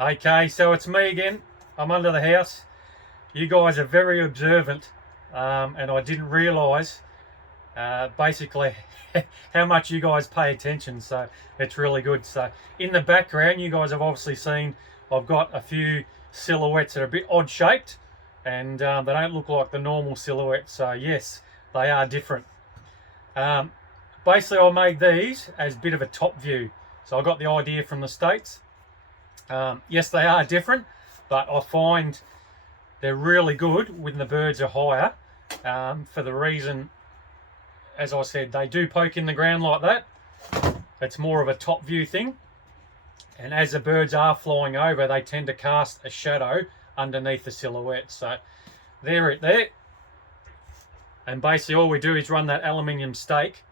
Okay, so it's me again. I'm under the house. You guys are very observant, and I didn't realise basically how much you guys pay attention, so it's really good. So in the background, you guys have obviously seen I've got a few silhouettes that are a bit odd shaped, and they don't look like the normal silhouette, so yes, they are different. Basically I made these as a bit of a top view, so I got the idea from the States. Yes, they are different, but I find they're really good when the birds are higher, for the reason, as I said, they do poke in the ground like that. It's more of a top view thing, and as the birds are flying over, they tend to cast a shadow underneath the silhouette. So there it there, and basically all we do is run that aluminium stake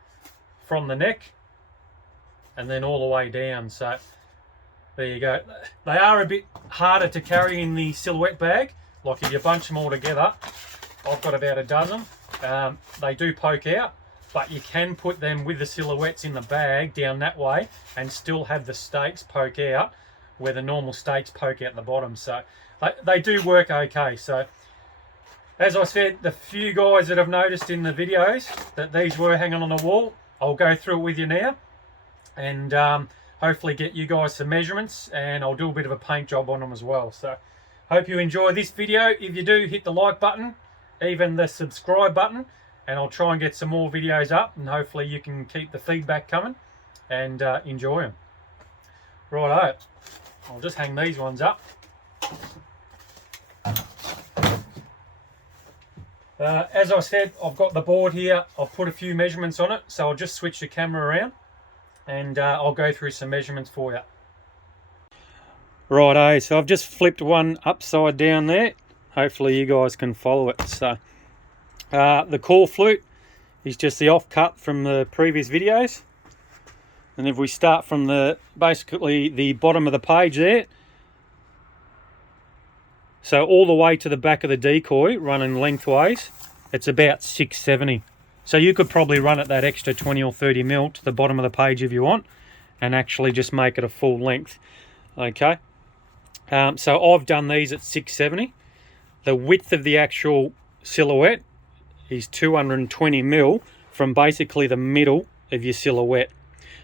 from the neck and then all the way down. So there you go. They are a bit harder to carry in the silhouette bag. Like if you bunch them all together, I've got about a dozen. They do poke out, but you can put them with the silhouettes in the bag down that way and still have the stakes poke out where the normal stakes poke out the bottom. So they do work okay. So as I said, the few guys that have noticed in the videos that these were hanging on the wall, I'll go through it with you now, and hopefully get you guys some measurements, and I'll do a bit of a paint job on them as well. So hope you enjoy this video. If you do, hit the like button, even the subscribe button, and I'll try and get some more videos up, and hopefully you can keep the feedback coming and enjoy them. Righto, I'll just hang these ones up. As I said, I've got the board here. I've put a few measurements on it, so I'll just switch the camera around and I'll go through some measurements for you. Righto, so I've just flipped one upside down there. Hopefully you guys can follow it. So the core flute is just the offcut from the previous videos. And if we start from basically the bottom of the page there, so all the way to the back of the decoy, running lengthways, it's about 670. So you could probably run it that extra 20 or 30 mil to the bottom of the page if you want, and actually just make it a full length. Okay. So I've done these at 670. The width of the actual silhouette is 220 mil from basically the middle of your silhouette.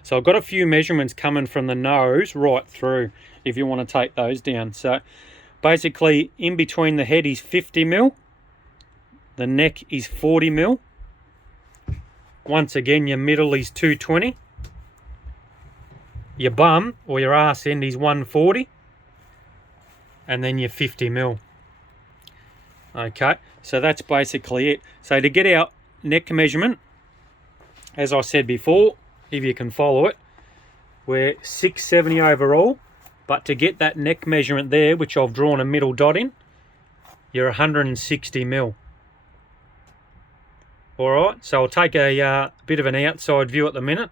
So I've got a few measurements coming from the nose right through if you want to take those down. So basically in between the head is 50 mil, the neck is 40 mil. Once again, your middle is 220. Your bum or your arse end is 140. And then your 50 mil. Okay, so that's basically it. So to get our neck measurement, as I said before, if you can follow it, we're 670 overall. But to get that neck measurement there, which I've drawn a middle dot in, you're 160 mil. Alright, so I'll take a bit of an outside view at the minute.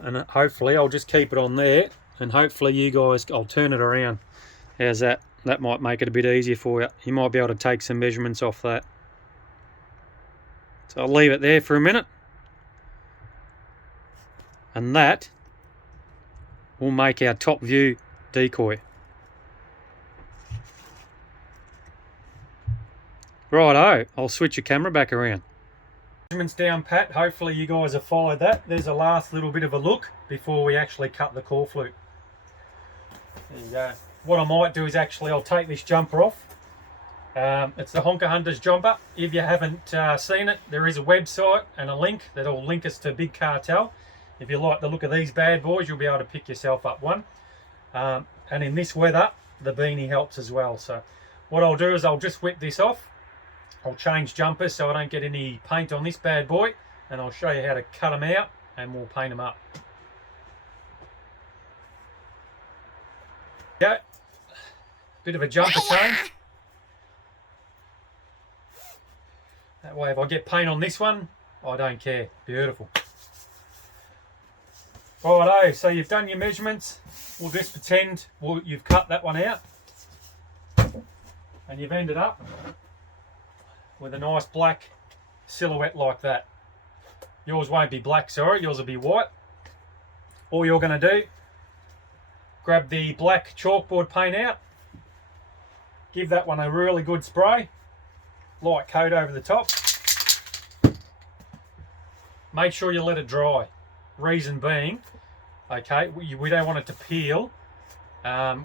And hopefully I'll just keep it on there. And hopefully you guys, I'll turn it around. How's that? That might make it a bit easier for you. You might be able to take some measurements off that. So I'll leave it there for a minute. And that will make our top view decoy. Righto, I'll switch the camera back around. Measurements down pat, hopefully you guys have followed that. There's a last little bit of a look before we actually cut the core flute. There you go. What I might do is actually, I'll take this jumper off. It's the Honker Hunters jumper. If you haven't seen it, there is a website and a link that'll link us to Big Cartel. If you like the look of these bad boys, you'll be able to pick yourself up one. And in this weather, the beanie helps as well. So what I'll do is I'll just whip this off. I'll change jumpers so I don't get any paint on this bad boy, and I'll show you how to cut them out and we'll paint them up. Go. Bit of a jumper change. That way if I get paint on this one, I don't care. Beautiful. Righto, so you've done your measurements. We'll just pretend you've cut that one out. And you've ended up with a nice black silhouette like that. Yours won't be black, sorry, yours will be white. All you're going to do grab the black chalkboard paint out, give that one a really good spray, light coat over the top. Make sure you let it dry. Reason being, okay, we don't want it to peel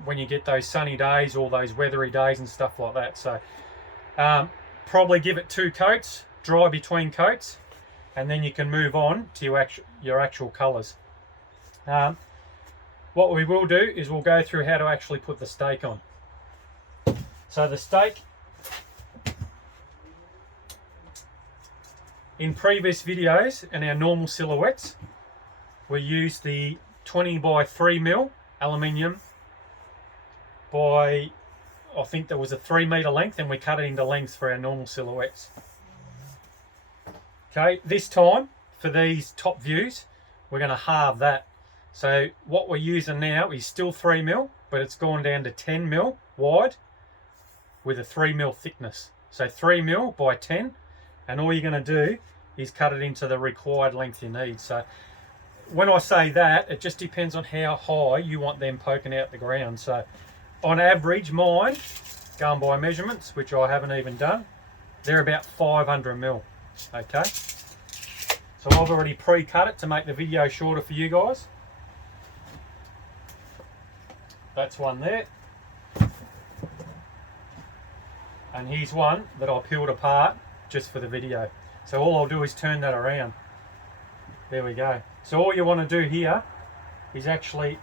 when you get those sunny days or those weathery days and stuff like that. So probably give it 2 coats, dry between coats, and then you can move on to your actual colours. What we will do is we'll go through how to actually put the stake on. So the stake, in previous videos and our normal silhouettes, we use the 20 by 3mm aluminium by, I think there was a 3 metre length, and we cut it into lengths for our normal silhouettes. Okay, this time for these top views, we're going to halve that. So what we're using now is still 3mm, but it's gone down to 10mm wide with a 3mm thickness. So 3mm by 10, and all you're going to do is cut it into the required length you need. So when I say that, it just depends on how high you want them poking out the ground. So on average, mine, going by measurements, which I haven't even done, they're about 500mm. Okay, so I've already pre-cut it to make the video shorter for you guys. That's one there, and here's one that I peeled apart just for the video. So all I'll do is turn that around. There we go. So all you want to do here is actually,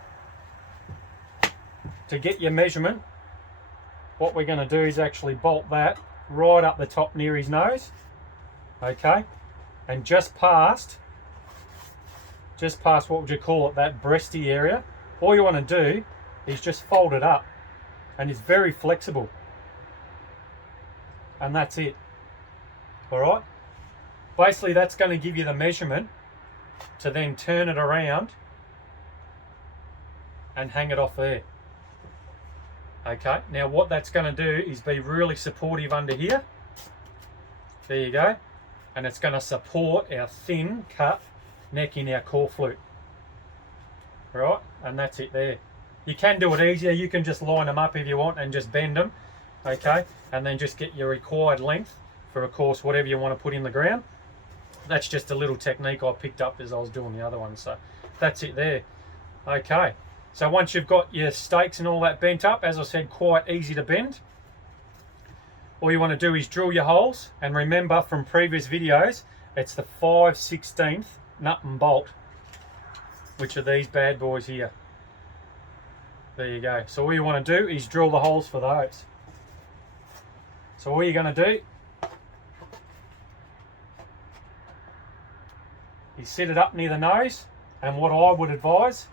to get your measurement, what we're going to do is actually bolt that right up the top near his nose. Okay, and just past what would you call it, that breasty area. All you want to do is just fold it up, and it's very flexible, and that's it. All right, basically that's going to give you the measurement to then turn it around and hang it off there. Okay, now what that's going to do is be really supportive under here. There you go. And it's going to support our thin cut neck in our core flute. Right, and that's it there. You can do it easier. You can just line them up if you want and just bend them. Okay, and then just get your required length for, of course, whatever you want to put in the ground. That's just a little technique I picked up as I was doing the other one. So that's it there. Okay, so once you've got your stakes and all that bent up, as I said, quite easy to bend. All you want to do is drill your holes, and remember from previous videos, it's the 5/16 nut and bolt, which are these bad boys here. There you go. So all you want to do is drill the holes for those. So all you're going to do is set it up near the nose, and what I would advise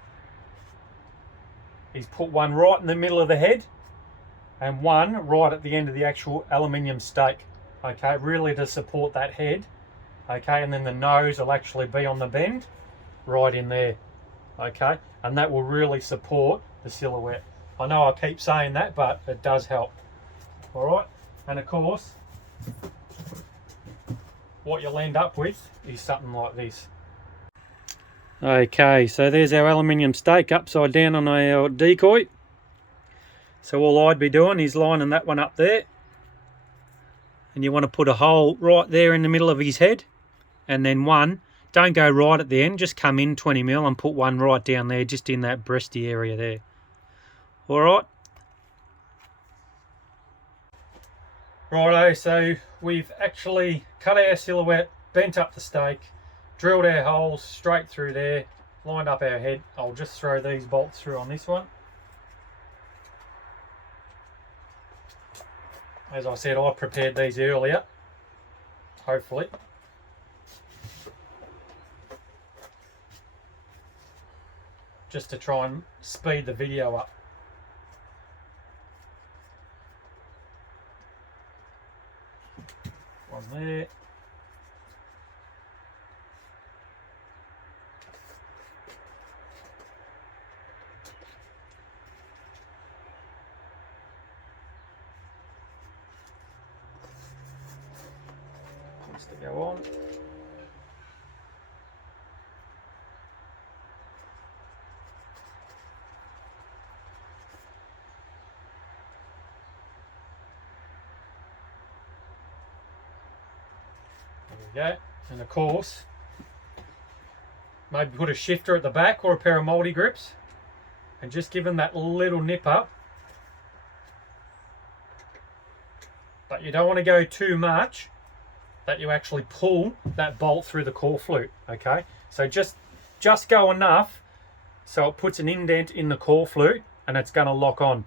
is put one right in the middle of the head and one right at the end of the actual aluminium stake. Okay, really to support that head. Okay, and then the nose will actually be on the bend right in there. Okay, and that will really support the silhouette. I know I keep saying that, but it does help. All right, and of course what you'll end up with is something like this. Okay, so there's our aluminium stake upside down on our decoy. So all I'd be doing is lining that one up there, and you want to put a hole right there in the middle of his head, and then one, don't go right at the end, just come in 20mm and put one right down there, just in that breasty area there. All right. Righto, so we've actually cut our silhouette, bent up the stake, drilled our holes straight through there, lined up our head. I'll just throw these bolts through on this one. As I said, I prepared these earlier, hopefully. Just to try and speed the video up. One there. To go on. There we go. And of course, maybe put a shifter at the back or a pair of multi grips and just give them that little nip up. But you don't want to go too much that you actually pull that bolt through the core flute, okay? So just go enough so it puts an indent in the core flute and it's going to lock on,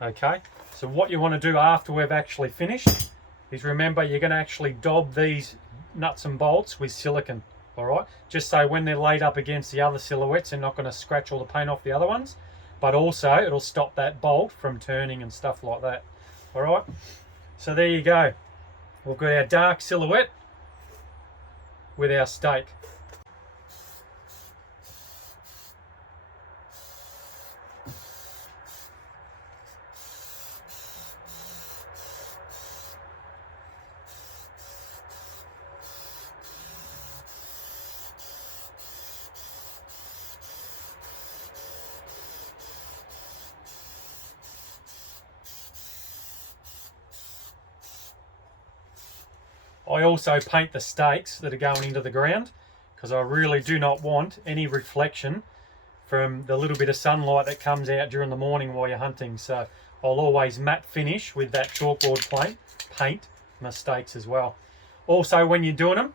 okay? So what you want to do after we've actually finished is, remember, you're going to actually dob these nuts and bolts with silicone, all right? Just so when they're laid up against the other silhouettes, they're not going to scratch all the paint off the other ones, but also it'll stop that bolt from turning and stuff like that, all right? So there you go. We've got our dark silhouette with our stake. I also paint the stakes that are going into the ground because I really do not want any reflection from the little bit of sunlight that comes out during the morning while you're hunting. So I'll always matte finish with that chalkboard paint my stakes as well. Also, when you're doing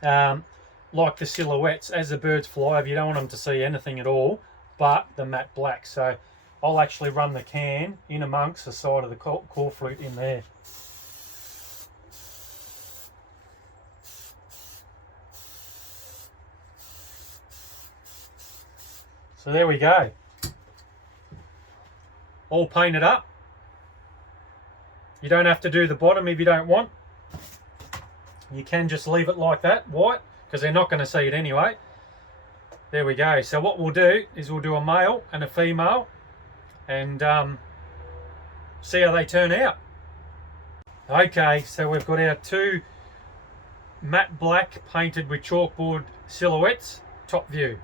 them, like the silhouettes, as the birds fly over, you don't want them to see anything at all but the matte black. So I'll actually run the can in amongst the side of the core flute in there. So there we go, all painted up. You don't have to do the bottom if you don't want. You can just leave it like that, white, because they're not going to see it anyway. There we go. So what we'll do is we'll do a male and a female and see how they turn out. Okay, so we've got our two matte black painted with chalkboard silhouettes, top view.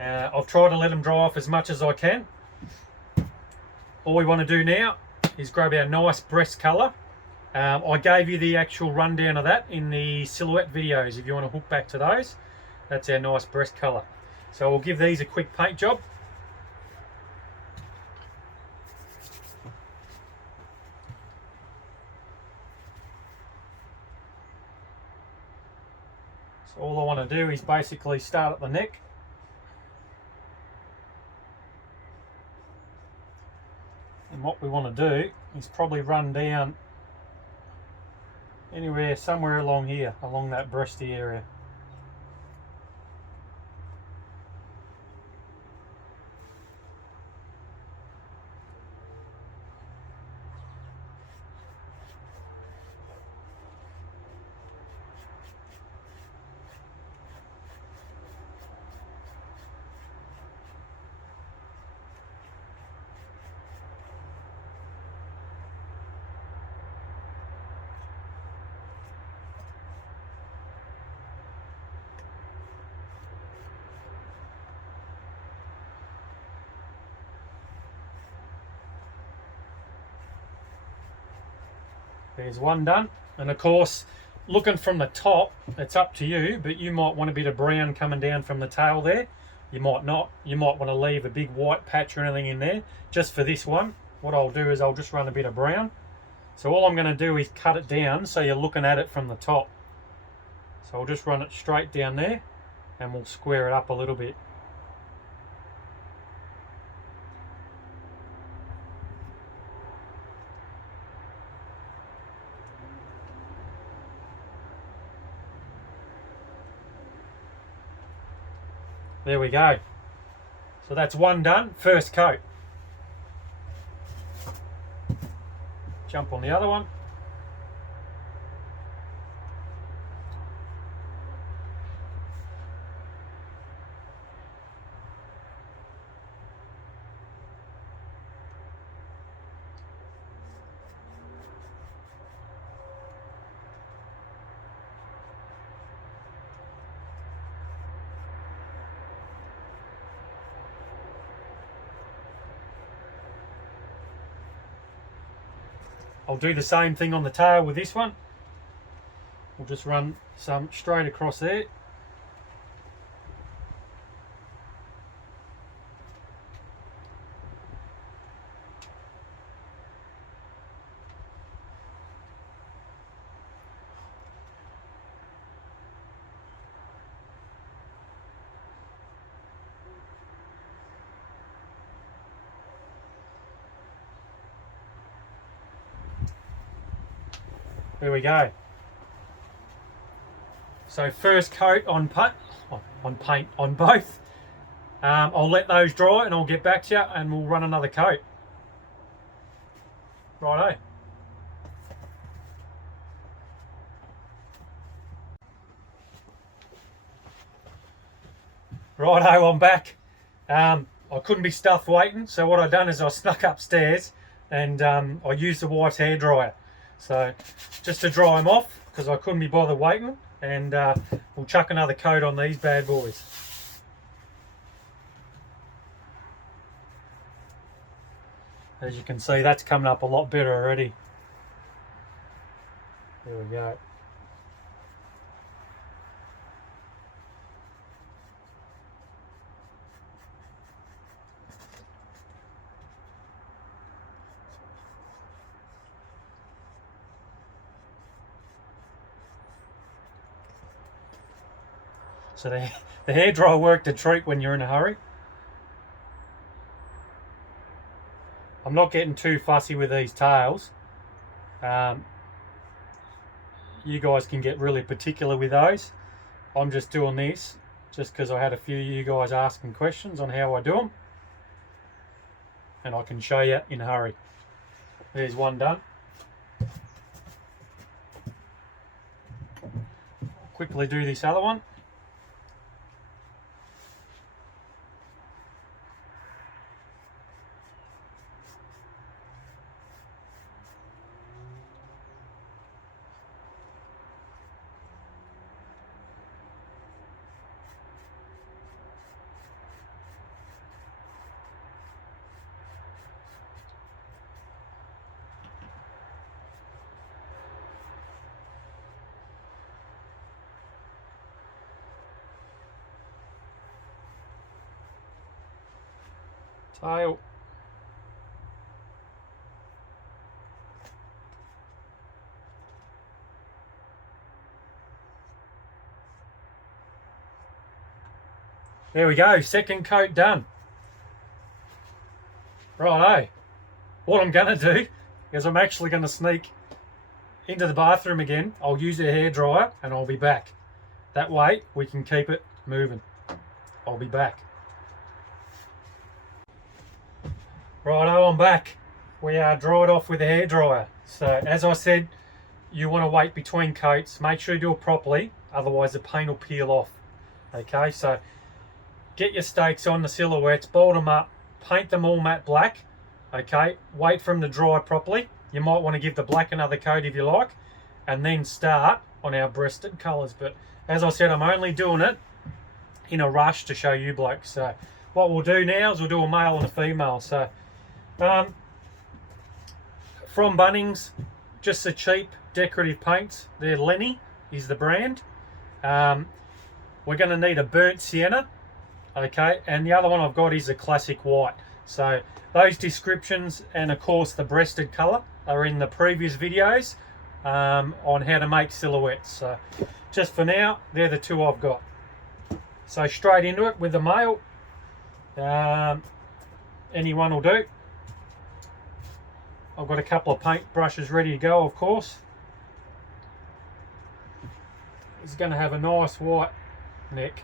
I'll try to let them dry off as much as I can. All we want to do now is grab our nice breast colour. I gave you the actual rundown of that in the silhouette videos if you want to hook back to those. That's our nice breast colour. So we'll give these a quick paint job. So all I want to do is basically start at the neck. And what we want to do is probably run down anywhere, somewhere along here, along that breasty area. There's one done, and of course, looking from the top, it's up to you, but you might want a bit of brown coming down from the tail there. You might not. You might want to leave a big white patch or anything in there. Just for this one, what I'll do is I'll just run a bit of brown. So all I'm going to do is cut it down so you're looking at it from the top. So I'll just run it straight down there, and we'll square it up a little bit. There we go. So that's one done, first coat. Jump on the other one. I'll do the same thing on the tail with this one. We'll just run some straight across there. There we go. So first coat on paint on both. I'll let those dry and I'll get back to you and we'll run another coat. Righto. Righto, I'm back. I couldn't be stuffed waiting, so what I done is I snuck upstairs and I used the white hairdryer. So just to dry them off, because I couldn't be bothered waiting, and we'll chuck another coat on these bad boys. As you can see, that's coming up a lot better already. There we go. So the hairdryer worked a treat when you're in a hurry. I'm not getting too fussy with these tails. You guys can get really particular with those. I'm just doing this just because I had a few of you guys asking questions on how I do them. And I can show you in a hurry. There's one done. Quickly do this other one. Tail. There we go, second coat done. Righto. What I'm going to do is I'm actually going to sneak into the bathroom again. I'll use a hairdryer and I'll be back. That way we can keep it moving. I'll be back. Righto, I'm back. We are dried off with a hairdryer. So as I said, you want to wait between coats. Make sure you do it properly, otherwise the paint will peel off. Okay, so get your stakes on the silhouettes, bolt them up, paint them all matte black. Okay, wait for them to dry properly. You might want to give the black another coat if you like, and then start on our breasted colours. But as I said, I'm only doing it in a rush to show you blokes. So what we'll do now is we'll do a male and a female. So from Bunnings, just the cheap decorative paints. They're Lenny is the brand. We're going to need a burnt sienna, okay, and the other one I've got is a classic white. So those descriptions and of course the breasted colour are in the previous videos on how to make silhouettes. So just for now, they're the two I've got. So straight into it with the male. Anyone will do. I've got a couple of paint brushes ready to go, of course. It's going to have a nice white neck.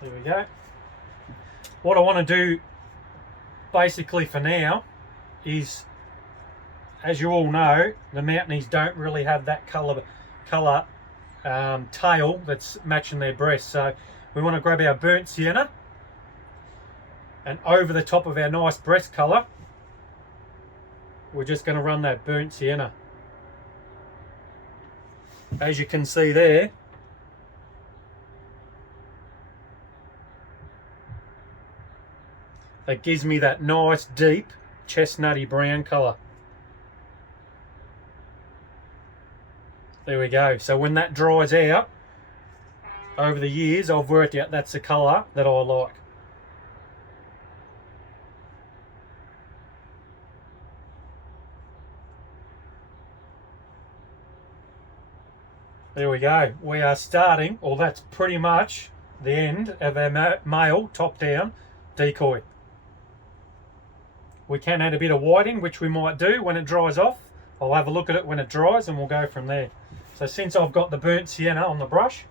There we go. What I want to do basically for now is, as you all know, the Mounties don't really have that colour tail that's matching their breast. So we want to grab our burnt sienna and over the top of our nice breast colour, we're just going to run that burnt sienna. As you can see there, that gives me that nice deep chestnutty brown colour. There we go. So when that dries out, over the years I've worked out that's the colour that I like. There we go. We are starting, or that's pretty much the end of our male top down decoy. We can add a bit of whiting, which we might do when it dries off. I'll have a look at it when it dries and we'll go from there. So since I've got the burnt sienna on the brush,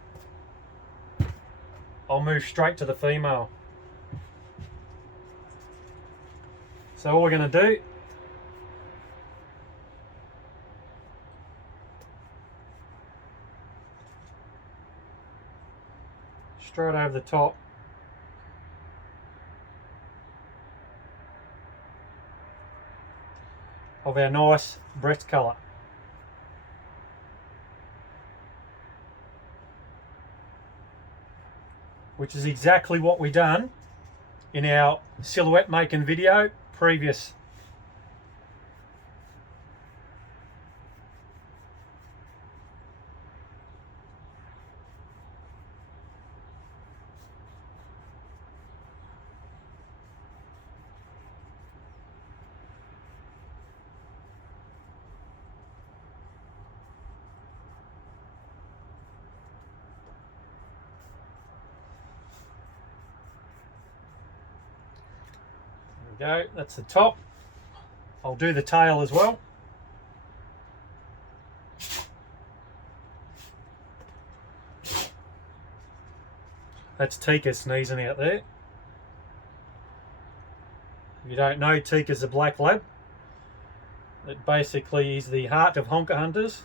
I'll move straight to the female. So all we're going to do, straight over the top, of our nice breast colour. Which is exactly what we done in our silhouette making video previous. Go, that's the top. I'll do the tail as well. That's Tika sneezing out there. If you don't know, Tika's a black lab. It basically is the heart of honker hunters.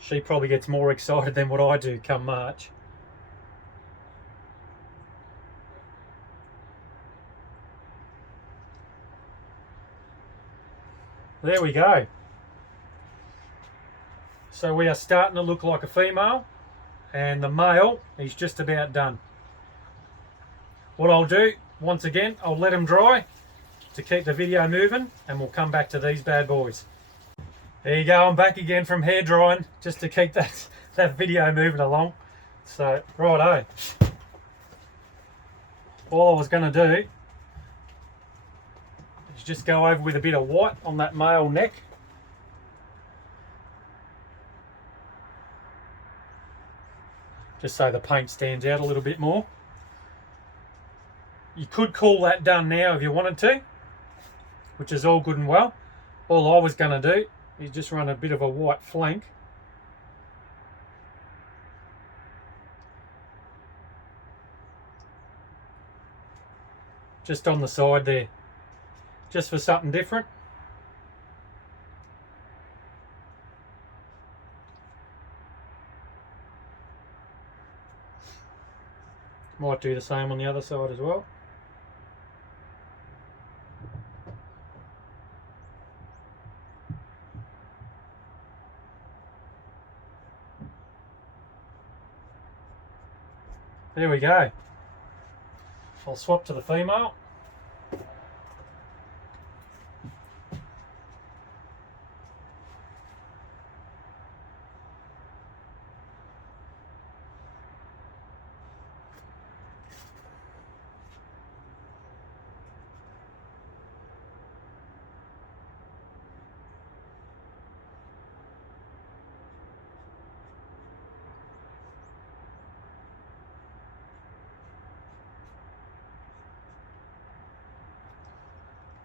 She probably gets more excited than what I do come March. There we go. So we are starting to look like a female, and the male is just about done. What I'll do, once again, I'll let them dry to keep the video moving, and we'll come back to these bad boys. There you go, I'm back again from hair drying, just to keep that video moving along. So, righto. All I was going to do is just go over with a bit of white on that male neck. Just so the paint stands out a little bit more. You could call that done now if you wanted to, which is all good and well. All I was going to do is just run a bit of a white flank just on the side there, just for something different. Might do the same on the other side as well. There we go. I'll swap to the female.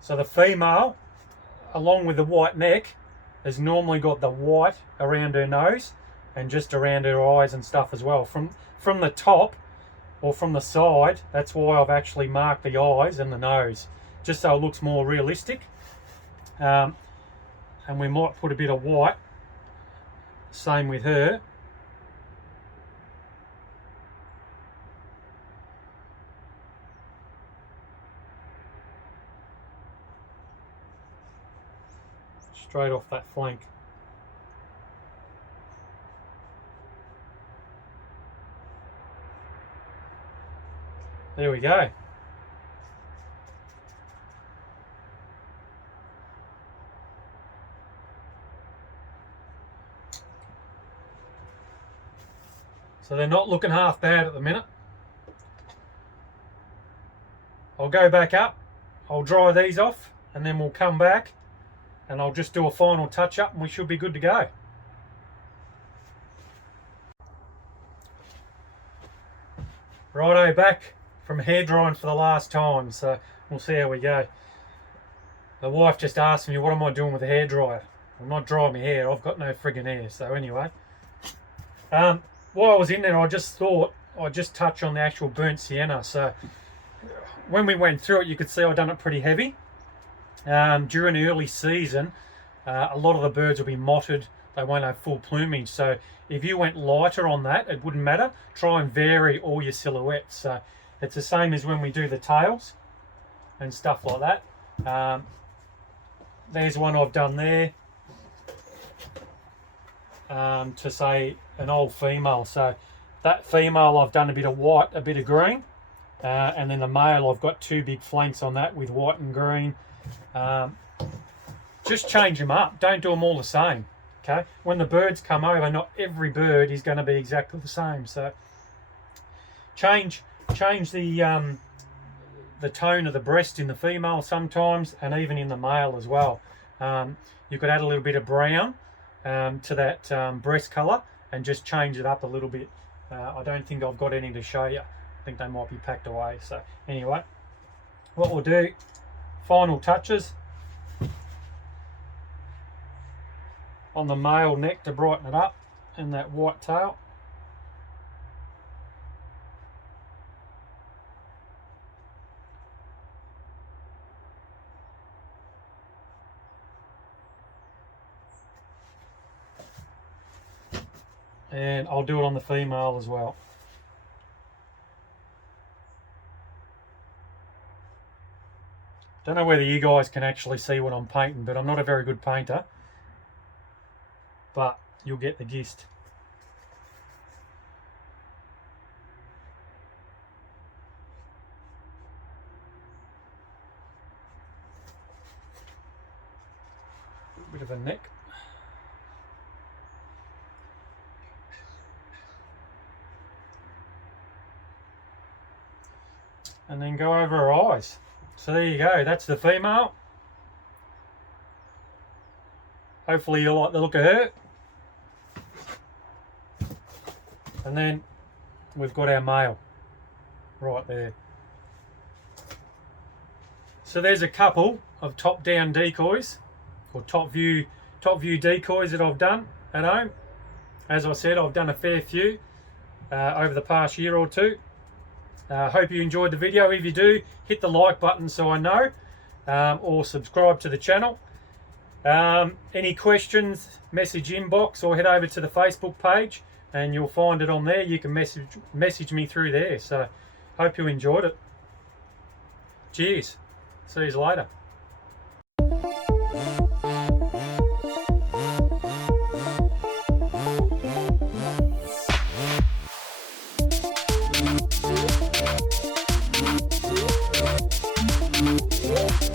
So the female, along with the white neck, has normally got the white around her nose and just around her eyes and stuff as well. From the top or from the side, that's why I've actually marked the eyes and the nose, just so it looks more realistic. And we might put a bit of white, same with her. Straight off that flank. There we go. So they're not looking half bad at the minute. I'll go back up, I'll dry these off, and then we'll come back and I'll just do a final touch up and we should be good to go. Righto, back from hair drying for the last time, so we'll see how we go. The wife just asked me, what am I doing with the hairdryer? I'm not drying my hair, I've got no friggin' hair. So anyway, while I was in there, I just thought I'd just touch on the actual burnt sienna. So when we went through it, you could see I'd done it pretty heavy. During the early season, a lot of the birds will be motted, they won't have full plumage. So if you went lighter on that, it wouldn't matter. Try and vary all your silhouettes. So it's the same as when we do the tails and stuff like that. There's one I've done there to say an old female. So that female I've done a bit of white, a bit of green, and then the male I've got two big flanks on that with white and green. Just change them up, don't do them all the same. Okay, when the birds come over, not every bird is going to be exactly the same. So change the tone of the breast in the female sometimes, and even in the male as well. You could add a little bit of brown to that breast colour and just change it up a little bit. I don't think I've got any to show you. I think they might be packed away. So anyway, what we'll do, final touches on the male neck to brighten it up, and that white tail. And I'll do it on the female as well. Don't know whether you guys can actually see what I'm painting, but I'm not a very good painter. But you'll get the gist. A bit of a neck. And then go over her eyes. So there you go, that's the female. Hopefully you'll like the look of her. And then we've got our male right there. So there's a couple of top-down decoys, or top view decoys that I've done at home. As I said, I've done a fair few over the past year or two. Hope you enjoyed the video. If you do, hit the like button so I know, or subscribe to the channel. Any questions, message inbox or head over to the Facebook page and you'll find it on there. You can message me through there. So hope you enjoyed it. Cheers. See you later. Yeah.